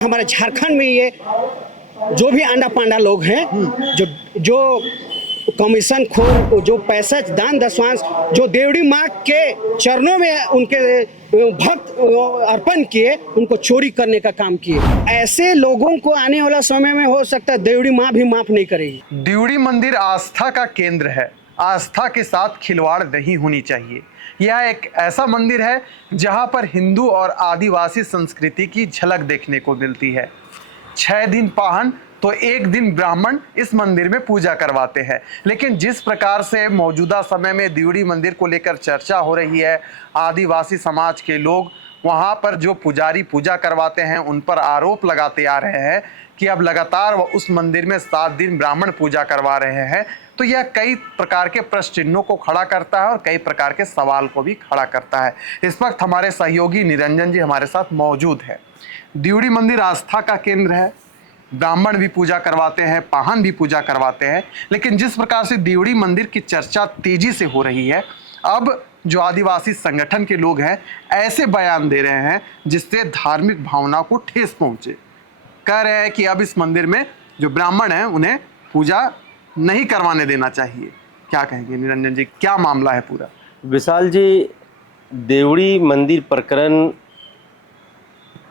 हमारे झारखंड में ये जो भी आंडा पांडा लोग हैं, जो जो कमीशन खोर, जो पैसा दान दशवांश जो देवड़ी माँ के चरणों में उनके भक्त अर्पण किए, उनको चोरी करने का काम किए, ऐसे लोगों को आने वाला समय में हो सकता है देवड़ी माँ भी माफ नहीं करेगी। देवड़ी मंदिर आस्था का केंद्र है। आस्था के साथ खिलवाड़ नहीं होनी चाहिए। यह एक ऐसा मंदिर है जहां पर हिंदू और आदिवासी संस्कृति की झलक देखने को मिलती है। 6 दिन पाहन तो 1 दिन ब्राह्मण इस मंदिर में पूजा करवाते हैं। लेकिन जिस प्रकार से मौजूदा समय में देवड़ी मंदिर को लेकर चर्चा हो रही है, आदिवासी समाज के लोग वहां पर जो पुजारी पूजा करवाते हैं उन पर आरोप लगाते आ रहे हैं कि अब लगातार वो उस मंदिर में 7 दिन ब्राह्मण पूजा करवा रहे हैं, तो यह कई प्रकार के प्रश्न चिन्हों को खड़ा करता है और कई प्रकार के सवाल को भी खड़ा करता है। इस वक्त हमारे सहयोगी निरंजन जी हमारे साथ मौजूद है। देवड़ी मंदिर आस्था का केंद्र है, ब्राह्मण भी पूजा करवाते हैं, पाहन भी पूजा करवाते हैं, लेकिन जिस प्रकार से देवड़ी मंदिर की चर्चा तेजी से हो रही है, अब जो आदिवासी संगठन के लोग हैं ऐसे बयान दे रहे हैं जिससे धार्मिक भावना को ठेस पहुंचे। कह रहे हैं कि अब इस मंदिर में जो ब्राह्मण हैं उन्हें पूजा नहीं करवाने देना चाहिए। क्या कहेंगे निरंजन जी, क्या मामला है पूरा? विशाल जी, देवड़ी मंदिर प्रकरण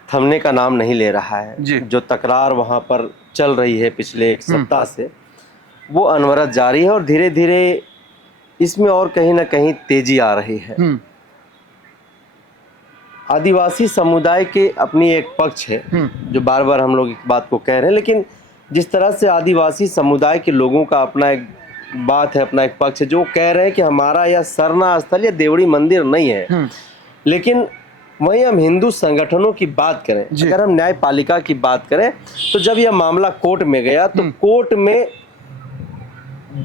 थमने का नाम नहीं ले रहा है। जो तकरार वहां पर चल रही है पिछले 1 सप्ताह से, वो अनवरत जारी है और धीरे धीरे इसमें और कहीं ना कहीं तेजी आ रही है। आदिवासी समुदाय के अपनी एक पक्ष है जो बार बार हम लोग इस बात को कह रहे हैं, लेकिन जिस तरह से आदिवासी समुदाय के लोगों का अपना एक बात है, अपना एक पक्ष है, जो कह रहे हैं कि हमारा यह सरना स्थल या देवड़ी मंदिर नहीं है। लेकिन वहीं हम हिंदू संगठनों की बात करें, अगर हम न्यायपालिका की बात करें, तो जब यह मामला कोर्ट में गया तो कोर्ट में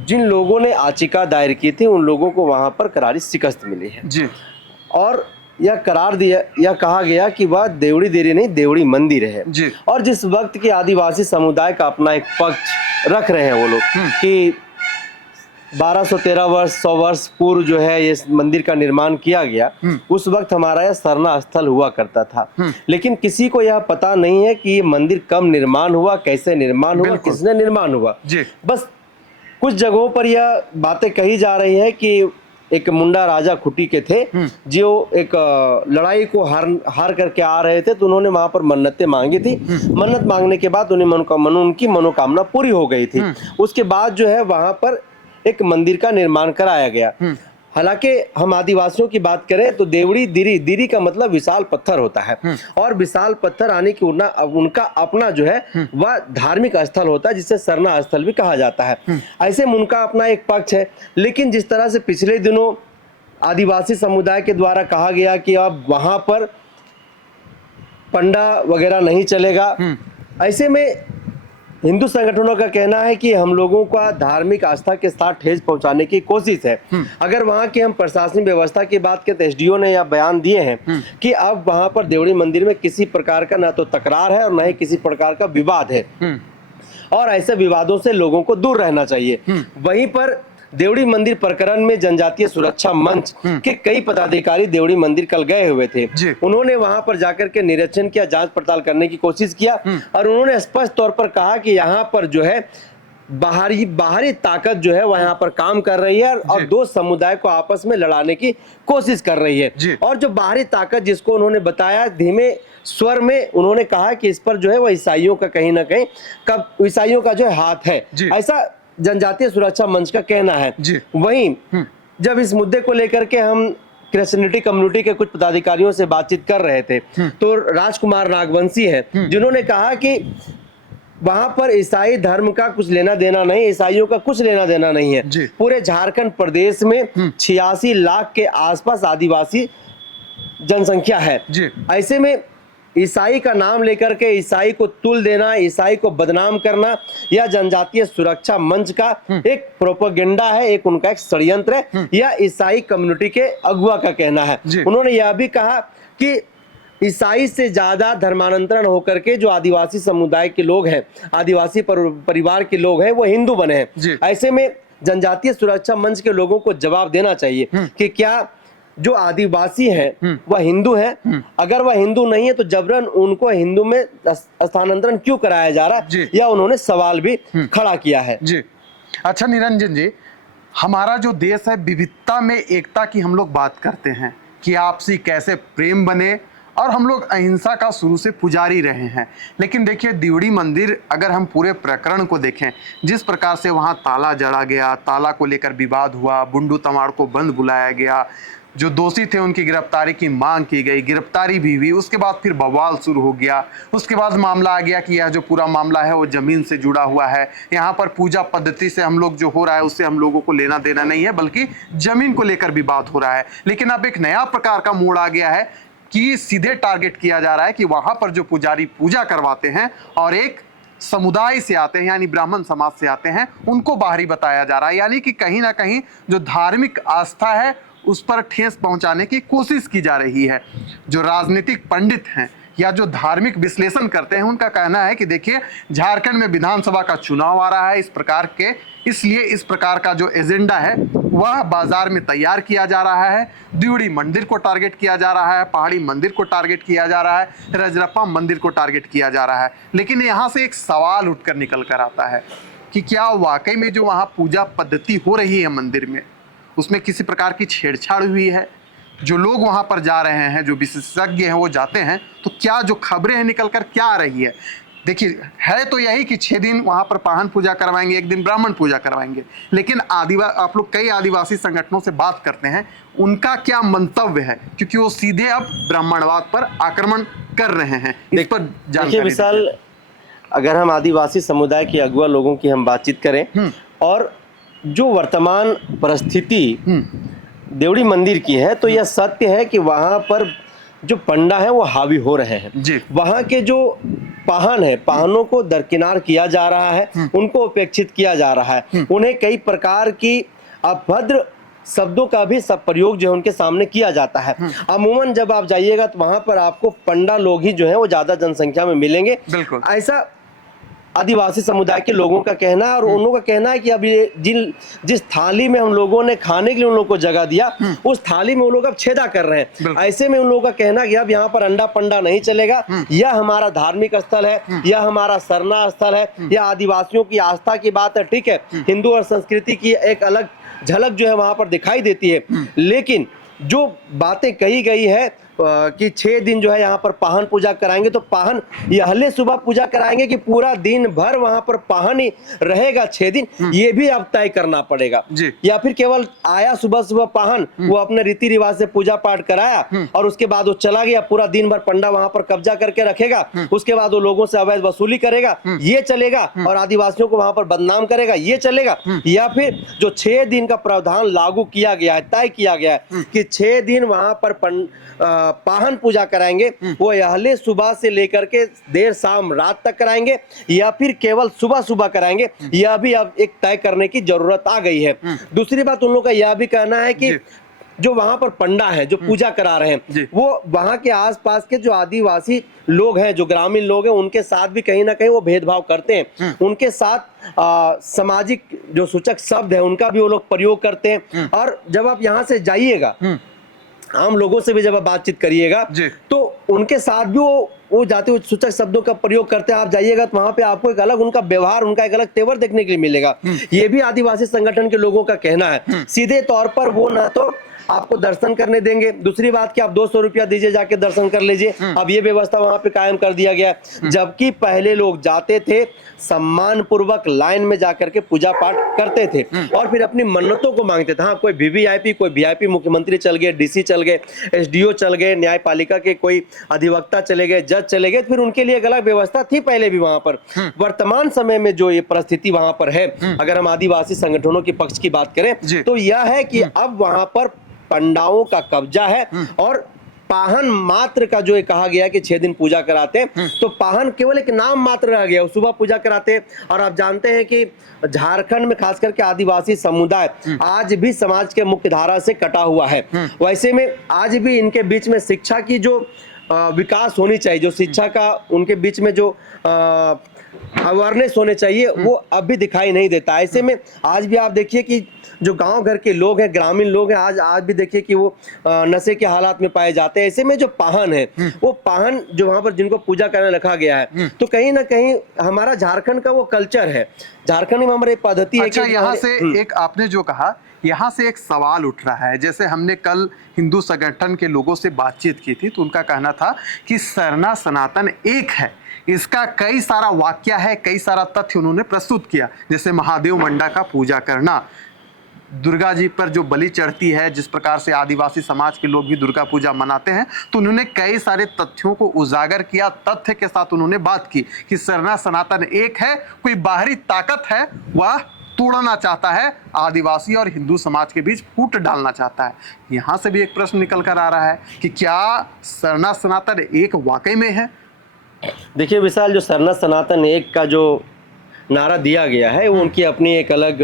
जिन लोगों ने याचिका दायर की थी उन लोगों को वहां पर करारी शिकस्त मिली है जी। और यह करार दिया, यह कहा गया कि वह देवड़ी देरी नहीं देवड़ी मंदिर है जी। और जिस वक्त के आदिवासी समुदाय का अपना एक पक्ष रख रहे हैं वो लोग कि 1213 वर्ष 100 वर्ष पूर्व जो है ये मंदिर का निर्माण किया गया, उस वक्त हमारा यह सरना स्थल हुआ करता था। लेकिन किसी को यह पता नहीं है कि ये मंदिर कब निर्माण हुआ, कैसे निर्माण हुआ, किसने निर्माण हुआ जी। बस कुछ जगहों पर यह बातें कही जा रही है कि एक मुंडा राजा खुटी के थे जो एक लड़ाई को हार करके आ रहे थे, तो उन्होंने वहां पर मन्नतें मांगी थी। मन्नत मांगने के बाद उनकी मनोकामना पूरी हो गई थी। उसके बाद जो है वहां पर एक मंदिर का निर्माण कराया गया। हालांकि हम आदिवासियों की बात करें तो देवड़ी दिरी का मतलब विशाल पत्थर होता है, और विशाल पत्थर आने की उनका अपना जो है वह धार्मिक स्थल होता है, जिसे सरना स्थल भी कहा जाता है। ऐसे में उनका अपना एक पक्ष है। लेकिन जिस तरह से पिछले दिनों आदिवासी समुदाय के द्वारा कहा गया कि अब वहां पर पंडा वगैरह नहीं चलेगा, ऐसे में हिंदू संगठनों का कहना है कि हम लोगों का धार्मिक आस्था के साथ ठेस पहुंचाने की कोशिश है। अगर वहां की हम प्रशासनिक व्यवस्था की बात करें तो एसडीओ ने यह बयान दिए हैं कि अब वहां पर देवड़ी मंदिर में किसी प्रकार का ना तो तकरार है और न ही किसी प्रकार का विवाद है, और ऐसे विवादों से लोगों को दूर रहना चाहिए। वहीं पर देवड़ी मंदिर प्रकरण में जनजातीय सुरक्षा मंच के कई पदाधिकारी देवड़ी मंदिर कल गए हुए थे। उन्होंने वहां पर जाकर के निरीक्षण किया, जांच पड़ताल करने की कोशिश किया, और उन्होंने स्पष्ट तौर पर कहा कि यहाँ पर जो है बाहरी ताकत जो है वह यहाँ पर काम कर रही है और 2 समुदाय को आपस में लड़ाने की कोशिश कर रही है। और जो बाहरी ताकत जिसको उन्होंने बताया, धीमे स्वर में उन्होंने कहा कि इस पर जो है वह ईसाइयों का कहीं ना कहीं ईसाइयों का जो है हाथ है, ऐसा जनजातीय सुरक्षा मंच का कहना है। वहीं जब इस मुद्दे को लेकर के हम क्रिश्चियनिटी कम्युनिटी के कुछ पदाधिकारियों से बातचीत कर रहे थे, तो राजकुमार नागवंशी है जिन्होंने कहा कि वहां पर ईसाई धर्म का कुछ लेना देना नहीं, ईसाइयों का कुछ लेना देना नहीं है। पूरे झारखंड प्रदेश में 86 लाख के आसपास आदिवासी जनसंख्या है। ऐसे में ईसाई का नाम लेकर के ईसाई को तुल देना, ईसाई को बदनाम करना, यह जनजातीय सुरक्षा मंच का एक प्रोपेगेंडा है, एक उनका एक षड्यंत्र है। यह ईसाई कम्युनिटी के अगुवा का कहना है। उन्होंने यह भी कहा कि ईसाई से ज्यादा धर्मांतरण होकर के जो आदिवासी समुदाय के लोग हैं, आदिवासी परिवार के लोग हैं, वो हिंदू बने हैं। ऐसे में जनजातीय सुरक्षा मंच के लोगों को जवाब देना चाहिए कि क्या जो आदिवासी हैं वह हिंदू हैं, अगर वह हिंदू नहीं है तो जबरन उनको हिंदू में स्थानांतरण क्यों कराया जा रहा जी। है, या उन्होंने सवाल भी खड़ा किया है। जी। अच्छा निरंजन जी, हमारा जो देश है विविधता में एकता की हम लोग बात करते हैं कि आपसी कैसे प्रेम बने, और हम लोग अहिंसा का शुरू से पुजारी रहे हैं। लेकिन देखिए दिवड़ी मंदिर, अगर हम पूरे प्रकरण को देखें, जिस प्रकार से वहाँ ताला जड़ा गया, ताला को लेकर विवाद हुआ, बुंडू तमाड़ को बंद बुलाया गया, जो दोषी थे उनकी गिरफ्तारी की मांग की गई, गिरफ्तारी भी हुई, उसके बाद फिर बवाल शुरू हो गया। उसके बाद मामला आ गया कि यह जो पूरा मामला है वो जमीन से जुड़ा हुआ है, यहाँ पर पूजा पद्धति से हम लोग जो हो रहा है उससे हम लोगों को लेना देना नहीं है, बल्कि जमीन को लेकर विवाद हो रहा है। लेकिन अब एक नया प्रकार का मोड़ आ गया है कि सीधे टारगेट किया जा रहा है कि वहां पर जो पुजारी पूजा करवाते हैं और एक समुदाय से आते हैं, यानी ब्राह्मण समाज से आते हैं, उनको बाहरी बताया जा रहा है। यानी कि कहीं ना कहीं जो धार्मिक आस्था है उस पर ठेस पहुंचाने की कोशिश की जा रही है। जो राजनीतिक पंडित हैं या जो धार्मिक विश्लेषण करते हैं, उनका कहना है कि देखिए झारखंड में विधानसभा का चुनाव आ रहा है इस प्रकार के, इसलिए इस प्रकार का जो एजेंडा है वह बाजार में तैयार किया जा रहा है। दिवड़ी मंदिर को टारगेट किया जा रहा है, पहाड़ी मंदिर को टारगेट किया जा रहा है, रजरप्पा मंदिर को टारगेट किया जा रहा है। लेकिन यहाँ से एक सवाल उठकर निकल कर आता है कि क्या वाकई में जो वहाँ पूजा पद्धति हो रही है मंदिर में, उसमें किसी प्रकार की छेड़छाड़ हुई है? जो लोग वहां पर जा रहे हैं, जो विशेषज्ञ हैं वो जाते हैं, तो क्या जो खबरें हैं निकल कर क्या आ रही है? देखिए है तो यही कि 6 दिन वहां पर पाहन पूजा करवाएंगे, 1 दिन ब्राह्मण पूजा करवाएंगे। लेकिन आप लोग कई आदिवासी संगठनों से बात करते हैं, उनका क्या मंतव्य है? क्योंकि वो सीधे अब ब्राह्मणवाद पर आक्रमण कर रहे हैं। इस पर जानकारी विशाल, अगर हम आदिवासी समुदाय के अगुआ लोगों की हम बातचीत करें और जो वर्तमान परिस्थिति देवड़ी मंदिर की है, तो यह सत्य है कि वहां पर जो पंडा है वो हावी हो रहे हैं जी। वहां के जो पाहन है, पाहनों को दरकिनार किया जा रहा है, उनको उपेक्षित किया जा रहा है, उन्हें कई प्रकार की अभद्र शब्दों का भी सब प्रयोग जो है उनके सामने किया जाता है। अमूमन जब आप जाइएगा तो वहां पर आपको पंडा लोग ही जो है वो ज्यादा जनसंख्या में मिलेंगे। बिल्कुल ऐसा आदिवासी समुदाय के लोगों का कहना है, और उन लोगों का कहना है कि अब ये जिस थाली में हम लोगों ने खाने के लिए उन लोगों को जगह दिया, उस थाली में उन लोग अब छेदा कर रहे हैं। ऐसे में उन लोगों का कहना है कि अब यहाँ पर अंडा पंडा नहीं चलेगा, यह हमारा धार्मिक स्थल है, यह हमारा सरना स्थल है, यह आदिवासियों की आस्था की बात है। ठीक है, हिंदू और संस्कृति की एक अलग झलक जो है वहां पर दिखाई देती है, लेकिन जो बातें कही गई है कि 6 दिन जो है यहाँ पर पाहन पूजा कराएंगे, तो पाहन यहले सुबह पूजा कराएंगे कि पूरा दिन भर वहां पर पाहन ही रहेगा 6 दिन, ये भी अब तय करना पड़ेगा। या फिर केवल आया सुबह सुबह पाहन, वो अपने रीति रिवाज से पूजा पाठ कराया और उसके बाद वो चला गया, पूरा दिन भर पंडा वहां पर कब्जा करके रखेगा, उसके बाद वो लोगों से अवैध वसूली करेगा, ये चलेगा, और आदिवासियों को वहां पर बदनाम करेगा, ये चलेगा। या फिर जो 6 दिन का प्रावधान लागू किया गया है, तय किया गया है कि 6 दिन वहां पर पाहन पूजा कराएंगे, वो यहले सुबह से लेकर के देर शाम रात तक कराएंगे, या फिर केवल सुबह सुबह कराएंगे, यह भी अब एक तय करने की जरूरत आ गई है। दूसरी बात उन लोगों का यह भी कहना है कि जो वहां पर पंडा है जो पूजा करा रहे हैं, वो वहां के आसपास के जो आदिवासी लोग हैं, जो ग्रामीण लोग हैं, उनके साथ भी कहीं ना कहीं वो भेदभाव करते हैं। उनके साथ सामाजिक जो सूचक शब्द है उनका भी वो लोग प्रयोग करते हैं। और जब आप यहाँ से जाइएगा, आम लोगों से भी जब आप बातचीत करिएगा, तो उनके साथ भी वो जाते हुए सूचक शब्दों का प्रयोग करते हैं। आप जाइएगा तो वहां पे आपको एक अलग उनका व्यवहार, उनका एक अलग तेवर देखने के लिए मिलेगा। ये भी आदिवासी संगठन के लोगों का कहना है। सीधे तौर पर वो ना तो आपको दर्शन करने देंगे, दूसरी बात कि आप 200 रुपया दीजिए, जाके दर्शन कर लीजिए। अब ये व्यवस्था वहां पे कायम कर दिया गया है। जबकि पहले लोग जाते थे, सम्मान पूर्वक लाइन में जाकर के पूजा पाठ करते थे और फिर अपनी मन्नतों को मांगते थे। हाँ, कोई वीवीआईपी, कोई वीआईपी मुख्यमंत्री चल गए, डीसी चल गए, एसडीओ चल गए, न्यायपालिका के कोई अधिवक्ता चले गए, जज चले गए, फिर उनके लिए एक अलग व्यवस्था थी पहले भी वहां पर। वर्तमान समय में जो ये परिस्थिति वहां पर है, अगर हम आदिवासी संगठनों के पक्ष की बात करें तो यह है कि अब वहां पर पंडाओं का कब्जा है और पाहन मात्र का जो कहा गया कि 6 दिन पूजा कराते हैं, तो पाहन केवल एक नाम मात्र रह गया, सुबह पूजा कराते हैं। और आप जानते हैं कि झारखंड में खास करके आदिवासी समुदाय आज भी समाज के मुख्य धारा से कटा हुआ है। वैसे में आज भी इनके बीच में शिक्षा की जो विकास होनी चाहिए, जो शिक्षा का उनके बीच में जो अवेयरनेस होने चाहिए, वो अब भी दिखाई नहीं देता। ऐसे में आज भी आप देखिए कि जो गांव घर के लोग हैं, ग्रामीण लोग हैं, आज भी देखिए कि वो नशे के हालात में पाए जाते हैं। ऐसे में जो पाहन है, वो पाहन जो वहां पर जिनको पूजा करने रखा गया है, तो कहीं ना कहीं हमारा झारखंड का वो कल्चर है, झारखंड में हमारी पद्धति है। अच्छा, यहाँ से एक आपने जो कहा, यहाँ से एक सवाल उठ रहा है। जैसे हमने कल हिंदू संगठन के लोगों से बातचीत की थी, तो उनका कहना था कि सरना सनातन एक है। इसका कई सारा वाक्य है, कई सारा तथ्य उन्होंने प्रस्तुत किया, जैसे महादेव मंडा का पूजा करना, दुर्गा जी पर जो बलि चढ़ती है, जिस प्रकार से आदिवासी समाज के लोग भी दुर्गा पूजा मनाते हैं। तो उन्होंने कई सारे तथ्यों को उजागर किया, तथ्य के साथ उन्होंने बात की कि सरना सनातन एक है, कोई बाहरी ताकत है वह तोड़ना चाहता है, आदिवासी और हिंदू समाज के बीच फूट डालना चाहता है। यहाँ से भी एक प्रश्न निकल कर आ रहा है कि क्या सरना सनातन एक वाकई में है? देखिए विशाल, जो सरना सनातन एक का जो नारा दिया गया है, वो उनकी अपनी एक अलग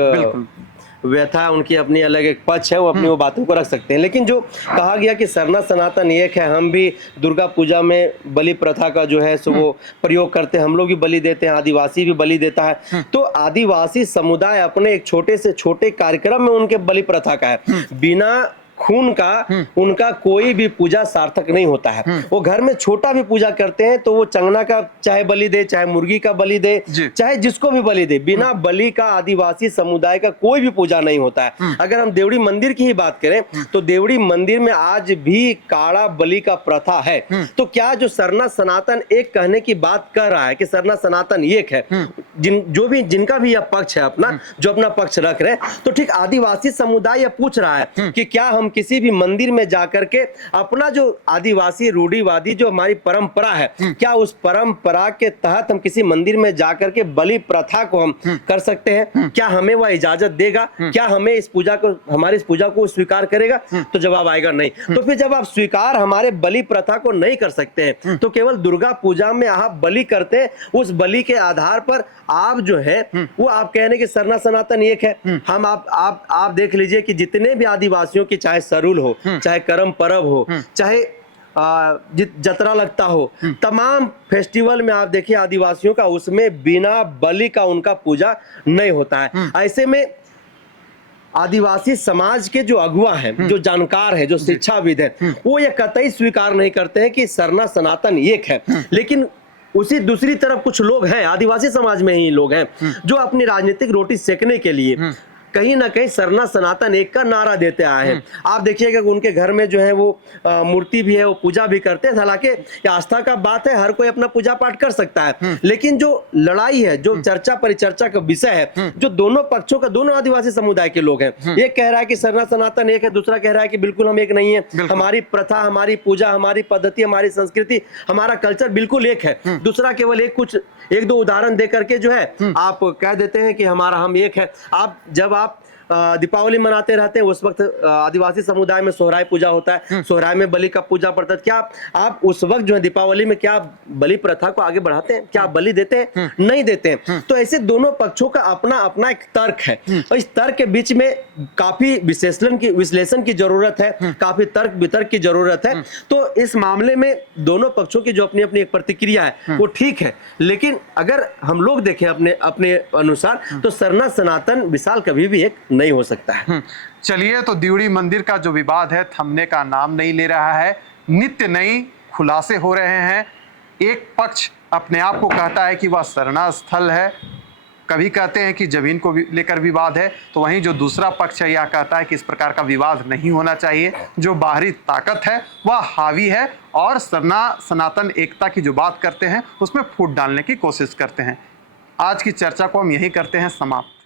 व्यथा, उनकी अपनी अलग एक पक्ष है, वो अपनी वो बातों को रख सकते हैं। लेकिन जो कहा गया कि सरना सनातन एक है, हम भी दुर्गा पूजा में बलि प्रथा का जो है सो वो प्रयोग करते हैं, हम लोग भी बलि देते हैं, आदिवासी भी बलि देता है। तो आदिवासी समुदाय अपने एक छोटे से छोटे कार्यक्रम में उनके बलि प्रथा का है, बिना खून का उनका कोई भी पूजा सार्थक नहीं होता है। वो घर में छोटा भी पूजा करते हैं तो वो चंगना का चाहे बलि दे, चाहे मुर्गी का बलि दे, चाहे जिसको भी बलि दे, बिना बलि का आदिवासी समुदाय का कोई भी पूजा नहीं होता है। अगर हम देवड़ी मंदिर की ही बात करें तो देवड़ी मंदिर में आज भी काड़ा बलि का प्रथा है। तो क्या जो सरना सनातन एक कहने की बात कर रहा है कि सरना सनातन एक है, जिनका भी यह पक्ष है अपना, जो अपना पक्ष रख रहे हैं, तो ठीक आदिवासी समुदाय यह पूछ रहा है कि क्या हम किसी भी मंदिर में जाकर के अपना जो आदिवासी रूढ़िवादी जो हमारी परंपरा है, क्या उस परंपरा के तहत हम किसी मंदिर में जाकर के बलि प्रथा को हम कर सकते हैं? क्या हमें वह इजाजत देगा? क्या हमें इस पूजा को, हमारी इस पूजा को स्वीकार करेगा? तो जवाब आएगा नहीं। तो फिर जब आप स्वीकार हमारे बलि प्रथा को नहीं कर सकते हैं, तो केवल दुर्गा पूजा में आप बलि करते हैं, उस बलि के आधार पर आप जो है वो आप कह रहे हैं कि सरना सनातन एक है। हम आप देख लीजिए कि जितने भी आदिवासियों की, चाहे सरूल हो, चाहे करम परब हो, चाहे जतरा लगता हो, तमाम फेस्टिवल में आप देखिए आदिवासियों का, उसमें बिना बलि का उनका पूजा नहीं होता है। ऐसे में आदिवासी समाज के जो अगुआ हैं, जो जानकार हैं, जो शिक्षाविद हैं, वो ये कतई स्वीकार नहीं करते हैं कि सरना सनातन एक है। लेकिन उसी दूसरी तरफ कुछ लोग हैं, आदिवासी समाज में ही लोग हैं, जो अपनी राजनीतिक रोटी सेकने के लिए कहीं ना कहीं सरना सनातन एक का नारा देते आए हैं। आप देखिएगा उनके घर में जो है वो मूर्ति भी है, वो पूजा भी करते हैं। हालांकि आस्था का बात है, हर कोई अपना पूजा पाठ कर सकता है, लेकिन जो लड़ाई है, जो चर्चा परिचर्चा का विषय है, जो दोनों पक्षों का, दोनों आदिवासी समुदाय के लोग हैं, एक कह रहा है कि सरना सनातन एक है, दूसरा कह रहा है कि बिल्कुल हम एक नहीं है, हमारी प्रथा, हमारी पूजा, हमारी पद्धति, हमारी संस्कृति, हमारा कल्चर बिल्कुल एक है। दूसरा केवल एक दो उदाहरण दे करके जो है आप कह देते हैं कि हम एक है। आप जब आप दीपावली मनाते रहते हैं, उस वक्त आदिवासी समुदाय में सोहराय पूजा होता है, सोहराय में बलि का पूजा पड़ता है। क्या आप उस वक्त जो है दीपावली में क्या बलि प्रथा को आगे बढ़ाते हैं? क्या आप बलि देते हैं? नहीं देते हैं। तो ऐसे दोनों पक्षों का अपना अपना एक तर्क है, और इस तर्क के बीच में काफी विश्लेषण की जरूरत है, काफी तर्क वितर्क की जरूरत है। तो इस मामले में दोनों पक्षों की जो अपनी अपनी एक प्रतिक्रिया है वो ठीक है, लेकिन अगर हम लोग देखें अपने अपने अनुसार, तो सरना सनातन विशाल कभी भी एक नहीं हो सकता है। चलिए, तो देवड़ी मंदिर का जो विवाद है थमने का नाम नहीं ले रहा है, नित्य नई खुलासे हो रहे हैं। एक पक्ष अपने आप को कहता है कि वह सरना स्थल है, कभी कहते हैं कि जमीन को लेकर विवाद है, तो वहीं जो दूसरा पक्ष है यह कहता है कि इस प्रकार का विवाद नहीं होना चाहिए, जो बाहरी ताकत है वह हावी है और सरना सनातन एकता की जो बात करते हैं उसमें फूट डालने की कोशिश करते हैं। आज की चर्चा को हम यहीं करते हैं समाप्त।